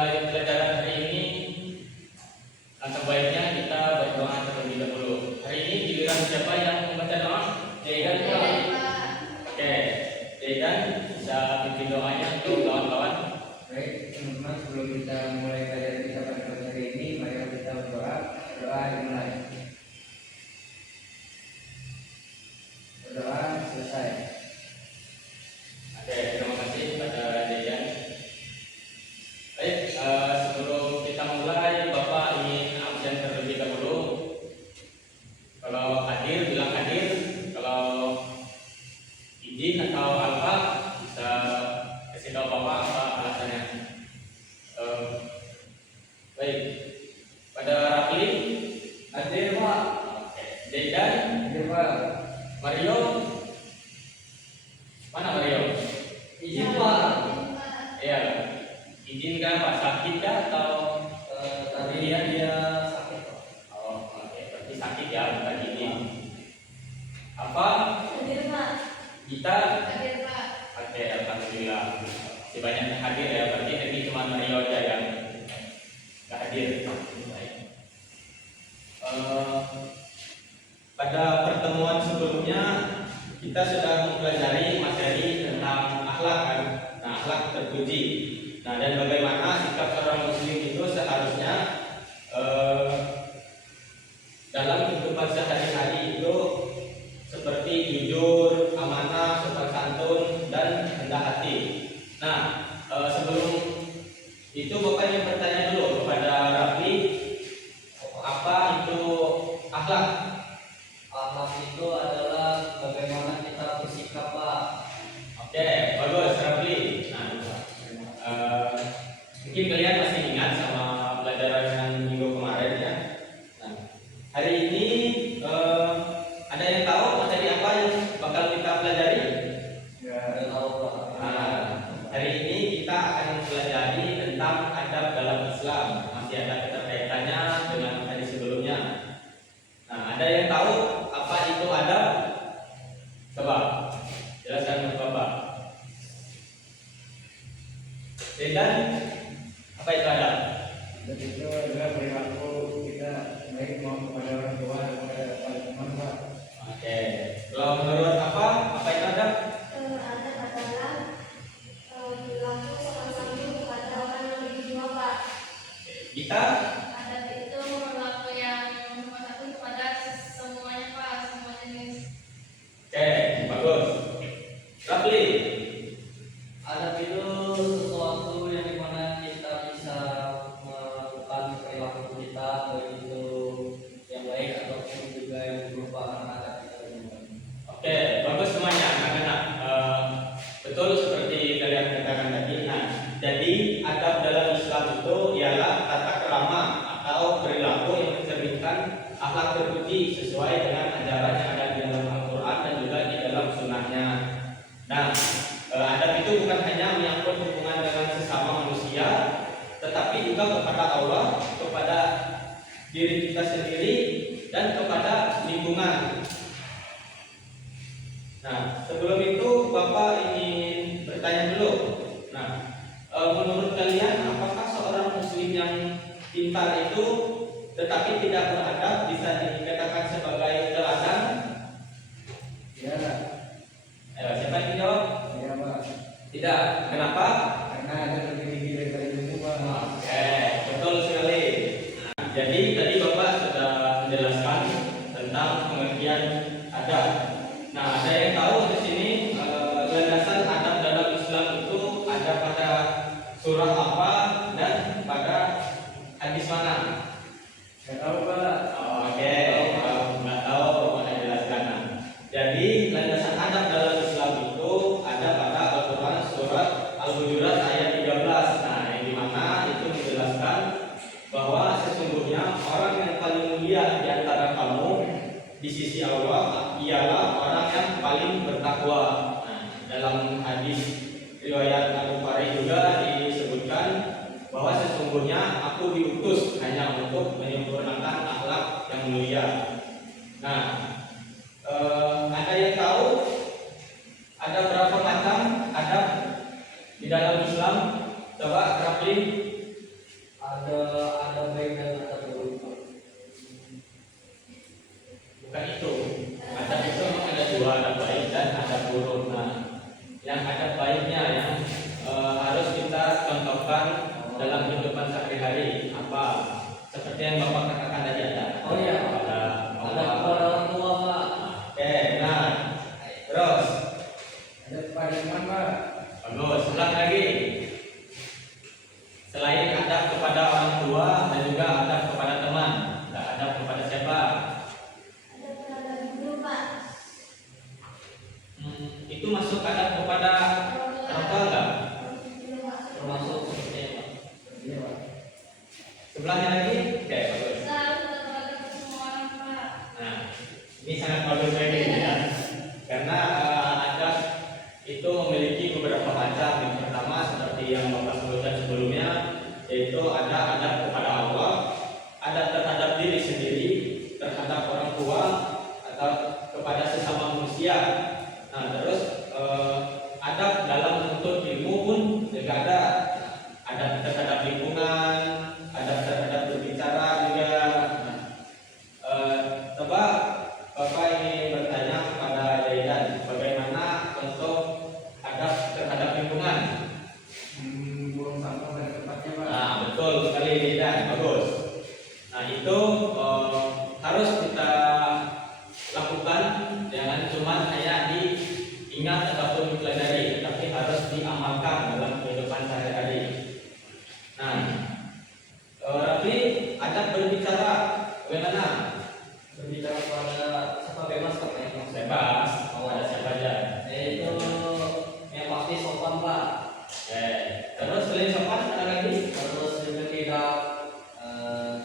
memulai pelajaran hari ini, langkah baiknya kita berdoa terlebih dahulu. Hari ini giliran siapa yang membaca doa? Jaidan Pak. Oke, Jaidan bisa bimbing doanya untuk kawan-kawan. Baik teman-teman, sebelum kita mulai pelajaran kita pada pagi hari ini, mari kita berdoa. Doa dimulai. Berdoa selesai. Oke, terima kasih pada Jaidan. Baik, sebelum kita mulai, Bapak ingin absen terlebih dahulu. Kalau hadir, bilang hadir. Kalau izin atau apa, bisa kasih tahu Bapak apa alasannya. Baik, pada Rafli, Hadir Pak. oke. Jaidan, Hadir Pak. Mario, mana Mario? Izin Pak. Iya, izinkan Pak, sakit ya atau Tadi dia sakit Pak. oh, oke, berarti sakit ya, bukan izin. Apa? Hadir Pak. Kita? Hadir Pak. Oke, alhamdulillah. Si banyak yang hadir ya, berarti tadi cuma Mario aja yang nggak hadir. Baik. Pada pertemuan sebelumnya kita sudah mempelajari materi tentang akhlak kan, nah akhlak terpuji. Nah, dan bagaimana sikap seorang muslim itu seharusnya dalam kehidupan sehari-hari itu seperti jujur, amanah, sopan santun, dan rendah hati. Nah, sebelum itu Bapak ingin bertanya dulu kepada Rafli, apa itu akhlak? Akhlak itu adalah bagaimana kita bersikap Pak. Oke, bagus Rafli. Nah, mungkin kalian masih ingat sama pelajaran yang minggu kemarin ya. Nah, hari ini ada yang tahu materi apa yang bakal kita pelajari? Ya, tahu Pak. Nah, hari ini kita akan mempelajari tentang adab dalam Islam. Masih ada keterkaitannya dengan materi sebelumnya. Nah, ada yang tahu apa itu adab? Coba jelaskan ke Bapak. Dan apa itu adab? Dan itu adalah perilaku kita baik mau kepada orang tua dan kepada teman Pak. Oke. Kalau menurut apa itu adab? Adab adalah perilaku sopan santun kepada orang yang lebih tua Pak. Kita Adab itu perilaku yang sopan santun kepada semuanya Pak, semua jenis. oke, bagus. Rafli, Adab itu sesuatu yang dimana kita bisa melakukan perilaku kita baik itu yang baik ataupun juga yang berupa adab kita juga. oke, bagus semuanya anak-anak. Betul seperti kalian katakan tadi. Nah, jadi adab dalam Islam itu ialah tata kerama atau perilaku yang mencerminkan akhlak terpuji sesuai dengan ajaran yang ada di dalam Al-Quran dan juga di dalam sunnahnya. Nah, adab itu bukan hanya menyangkut hubungan dengan sesama manusia, tetapi juga kepada Allah, kepada diri kita sendiri, dan kepada lingkungan. Nah, sebelum itu Bapak ingin bertanya dulu. Nah, menurut kalian apakah seorang muslim yang pintar itu tetapi tidak beradab bisa dikatakan sebagai teladan? Ya, Ayo, siapa yang jawab? ya Pak. Tidak. Kenapa? Karena ada lebih tinggi daripada itu Pak. Oke, betul sekali. Nah, jadi tadi Bapak sudah menjelaskan tentang pengertian adab. Nah, ada yang tahu di sini landasan adab dalam Islam itu ada pada surah apa dan pada hadis mana? Saya tahu Pak. Oke, kalau nggak tahu Bapak jelaskan. Nah, jadi landasan adab dalam Islam itu ada pada Al-Quran surat Al-Hujurat ayat 13. Nah, yang dimana itu menjelaskan bahwa sesungguhnya orang yang paling mulia di antara kamu di sisi Allah ialah orang yang paling bertakwa. Nah, dalam hadis riwayat Abu Hurairah juga disebutkan bahwa sesungguhnya aku diutus hanya untuk menyempurnakan akhlak yang mulia. Nah, ada yang tahu ada berapa macam adab di dalam Islam? Coba Rafli. ada baik dan ada buruk, Pak. Bukan itu. Adab itu memang ada dua, ada baik dan ada buruk. Nah, yang ada baiknya yang harus kita contohkan dalam kehidupan sehari-hari apa? Seperti yang Bapak katakan tadi ada. Oh iya, Ada ada kepada orang tua, Pak. Oke, nah, terus Ada kepada teman, Pak. bagus. Ulang lagi. Selain adab kepada orang tua dan juga adab kepada teman, ada adab kepada siapa? Ada kepada guru, Pak. Itu masuk adab kepada orang tua enggak? Belum masuk. Termasuk seperti apa? Iya, Pak. Sebelahnya lagi? Oke, bagus. Kita harus kepada semua orang, Pak. Nah, ini sangat bagus lagi ya. Karena adab itu memiliki beberapa macam. Yang pertama seperti yang Bapak sebutkan sebelumnya, yaitu ada adab kepada Allah, adab terhadap diri sendiri, terhadap orang tua, atau kepada sesama manusia. Nah, terus adab dalam menuntut ilmu pun juga ada. Adab terhadap lingkungan, adab terhadap berbicara juga. Nah, coba Bapak ingin bertanya kepada Zaidan, bagaimana untuk adab terhadap lingkungan? Buang sampah pada tempatnya, Pak. Nah, betul sekali Zaidan, bagus. Nah, itu harus kita lakukan, jangan cuma hanya diingat ataupun dipelajari, tapi harus diamalkan dalam kehidupan sehari-hari. Nah, Raffi, adab berbicara bagaimana? Berbicara pada siapa bebas, Pak, ya, Pak. Bebas, ada siapa aja. Yaitu yang pasti sopan, Pak. Oke. Terus selain sopan ada lagi? Terus juga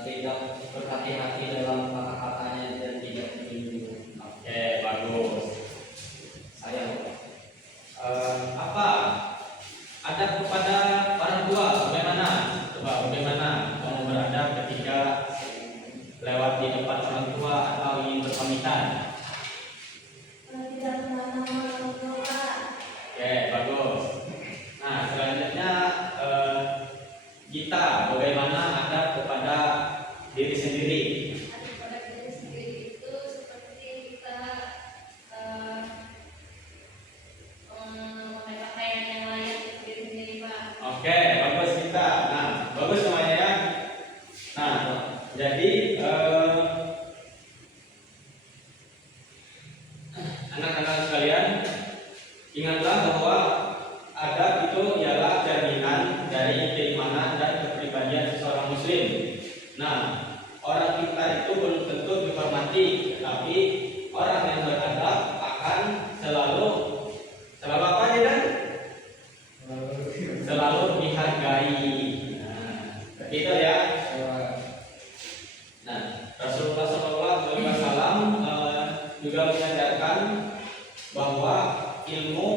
tidak berhati-hati dalam kata-katanya dan tidak menyinggung. Oke, bagus. Saya Apa? Adab kepada orang tua bagaimana? Coba bagaimana kamu beradab ketika lewat di depan orang tua atau ingin berpamitan? Tidak pernah nama orang tua, Pak. Oke, bagus. Nah, selanjutnya kita bagaimana adab kepada diri sendiri? Adab pada diri sendiri itu seperti kita memakai pakaian yang layak untuk diri sendiri, Pak. Oke, bagus kita. Nah, bagus semuanya ya. Nah, jadi anak-anak sekalian, ingatlah bahwa adab itu ialah cerminan dari keimanan dan kepribadian seseorang muslim. Nah, orang pintar itu belum tentu dihormati, tapi orang yang beradab akan selalu apa aja kan? Selalu dihargai. Nah, begitu ya. Nah, Rasulullah SAW juga mengajarkan bahwa ilmu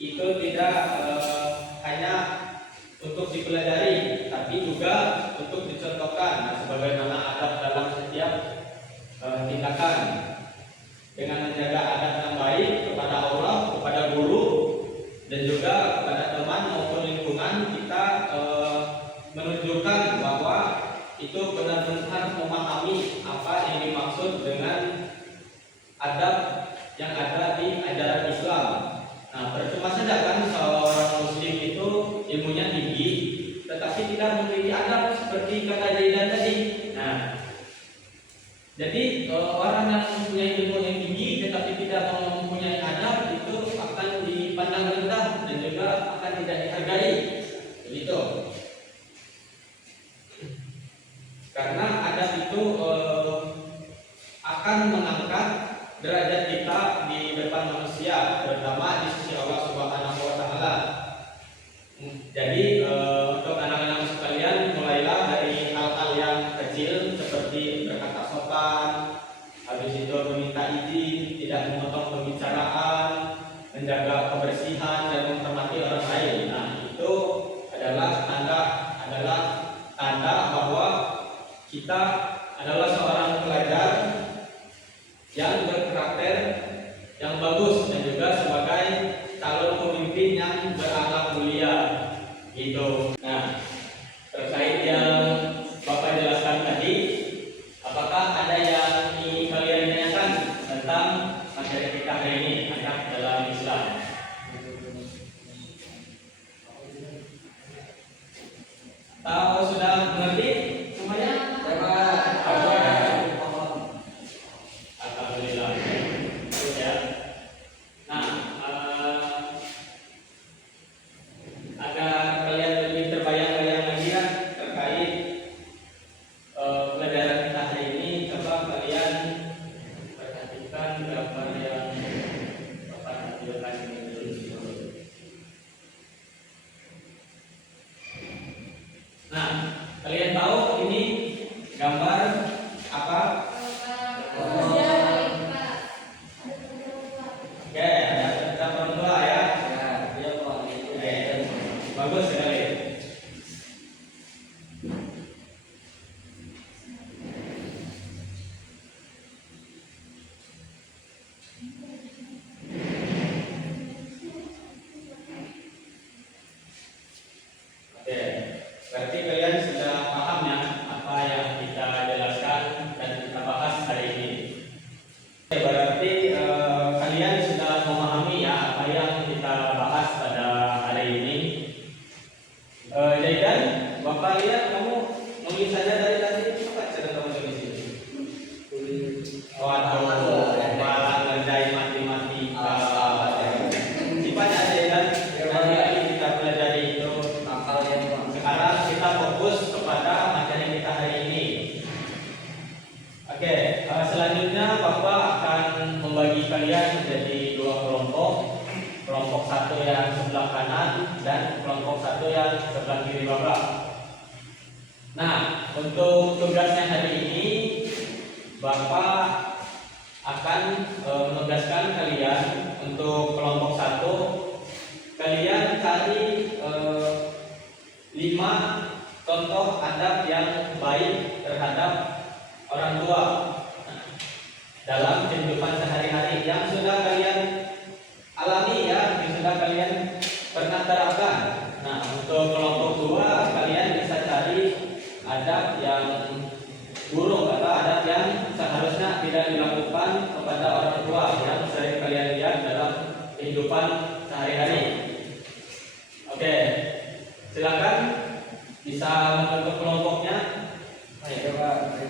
itu tidak hanya untuk dipelajari, tapi juga untuk dicontohkan. Nah, sebagaimana adab dalam setiap tindakan, dengan menjaga adab yang baik kepada Allah, kepada guru, dan juga kepada teman maupun lingkungan, kita menunjukkan bahwa itu benar-benar memahami apa yang dimaksud dengan adab yang ada di ajaran Islam. Nah, percuma saja kan seorang muslim itu ilmunya tinggi, tetapi tidak memiliki adab seperti kata Zaidan tadi. Nah, jadi orang yang mempunyai ilmu yang tinggi tetapi tidak mempunyai adab itu akan dipandang rendah dan juga akan tidak dihargai. Begitu. Karena adab itu akan mengangkat derajat kita di depan manusia, terutama di sisi Allah Subhanahu wa taala. Jadi untuk anak-anak sekalian, mulailah dari hal-hal yang kecil seperti berkata sopan, habis itu meminta izin, tidak memotong pembicaraan, menjaga kebersihan dan menghormati orang lain. Nah, itu adalah tanda bahwa kita adalah seorang pelajar yang berkarakter yang bagus dan juga sebagai calon pemimpin yang berakhlak mulia gitu. Nah, terkait Bapak lihat kamu nulis saja dari tadi, apa yang sedang kamu tulis ini? Waduh, malah ngerjain matematika. Sipanya aja kan? Nanti kita pelajari itu. Sekarang kita fokus kepada materi kita hari ini. Oke, selanjutnya Bapak akan membagi kalian menjadi dua kelompok. Kelompok satu yang sebelah kanan dan kelompok satu yang sebelah kiri Bapak. Nah, untuk tugasnya hari ini Bapak akan menugaskan kalian untuk kelompok satu. Kalian cari 5 contoh adab yang baik terhadap orang tua dalam kehidupan sehari-hari yang sudah kalian alami ya, yang sudah kalian pernah terapkan. Nah, untuk kelompok 2 kalian bisa cari adab yang buruk atau adab yang seharusnya tidak dilakukan kepada orang tua yang sering kalian lihat dalam kehidupan sehari-hari. Oke, silakan bisa membentuk kelompoknya. Ayo, Pak.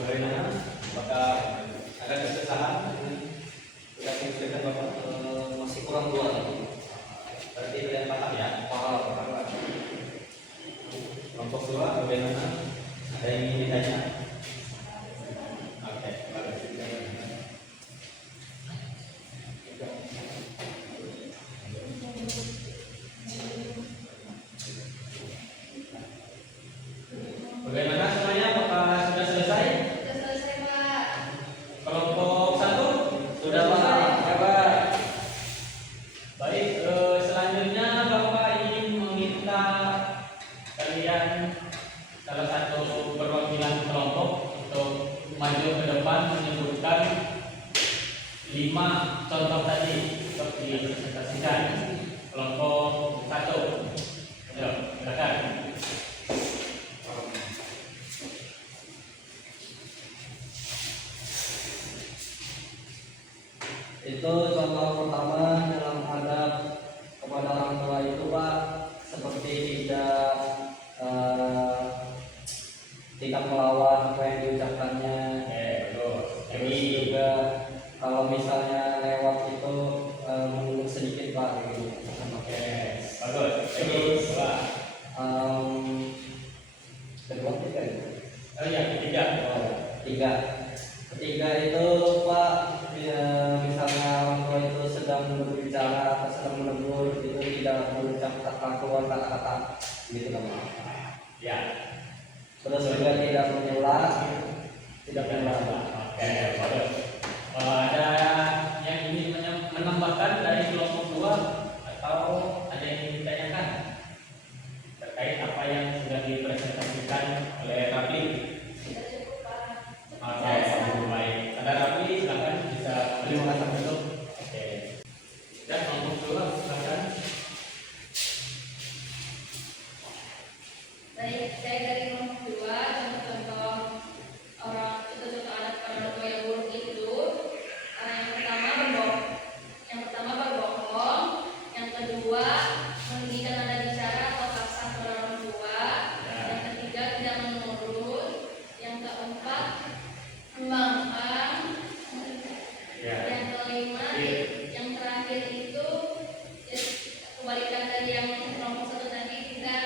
Bagaimana? Apakah ada kesusahan? Sudah dijelaskan Bapak? Masih kurang dua lagi. Berarti kalian paham ya? Paham. Kelompok 2 bagaimana? Ada yang ingin ditanya? Oke, bagus. Bagaimana semuanya? Apakah sudah selesai? Sudah selesai, Pak. Kelompok 1 Sudah Pak. Ya Pak. Baik, selanjutnya Bapak ingin meminta kalian salah satu perwakilan kelompok untuk maju ke depan menyebutkan 5 contoh tadi untuk dipresentasikan. Kelompok 1. Ayo, silakan. Itu contoh pertama dalam adab kepada orang tua itu Pak, seperti tidak melawan apa yang diucapkannya. Bagus. Terus juga kalau misalnya lewat itu menunduk sedikit Pak gitu. Oke, bagus. Terus, Pak. Kedua tiga ya? Oh iya, ketiga. Ketiga itu Pak, misalnya orang tua itu sedang berbicara atau sedang menegur itu tidak mengucap keluar kata-kata gitu kan Pak. Ya. Terus juga tidak menyela. Oke, bagus. Ada yang ingin menambahkan dari kelompok 2 atau ada yang ingin ditanyakan terkait apa yang sudah dipresentasikan oleh Rafli? Sudah cukup, Pak. Oke, baik. Ada Rafli, silakan bisa Terima kasih. bentuk. Oke. Dan kelompok 2 silakan. Baik, saya dari kelompok 2, contoh-contoh contoh adat orang tua yang buruk itu. Yang pertama berbohong, yang kedua meninggikan nada bicara atau kasar kepada orang tua, yang ketiga tidak menurut, yang keempat membangkang, yang kelima, yang terakhir itu kebalikan dari yang kelompok 1 tadi, tidak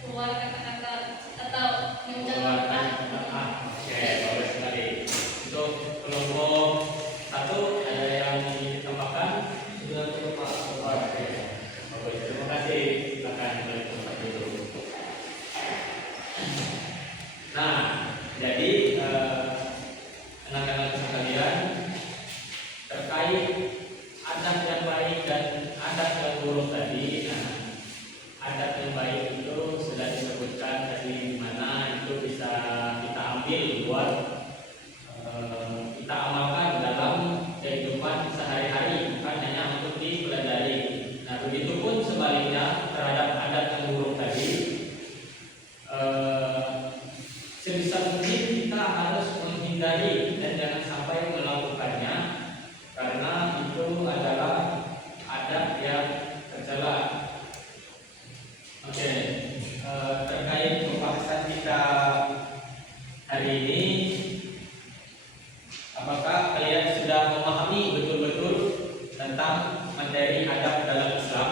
keluar kata-kata atau mengucapkan Oke, bagus sekali. Untuk kelompok 1 ada yang ingin ditambahkan? Sudah cukup Pak. Oke, bagus. Terima kasih. Silakan balik tempat dulu. Nah, jadi anak-anak sekalian, terkait adab yang baik dan adab yang buruk tadi. Nah, adab yang baik itu sudah disebutkan tadi, di mana itu bisa kita ambil buat kita amalkan dalam kehidupan sehari-hari, bukan hanya untuk dipelajari. Nah, begitupun sebaliknya terhadap adab yang buruk tadi, hindari dan jangan sampai melakukannya karena itu adalah adab yang tercela. Oke, terkait pembahasan kita hari ini, apakah kalian sudah memahami betul-betul tentang materi adab dalam Islam?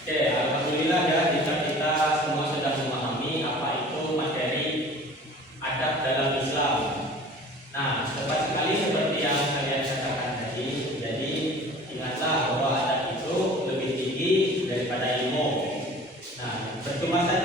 Oke, alhamdulillah ya, kita semua sudah memahami apa itu materi adab dalam Islam. Nah, tepat sekali seperti yang kalian katakan tadi. Jadi ingatlah bahwa adab itu lebih tinggi daripada ilmu. Nah, percuma saja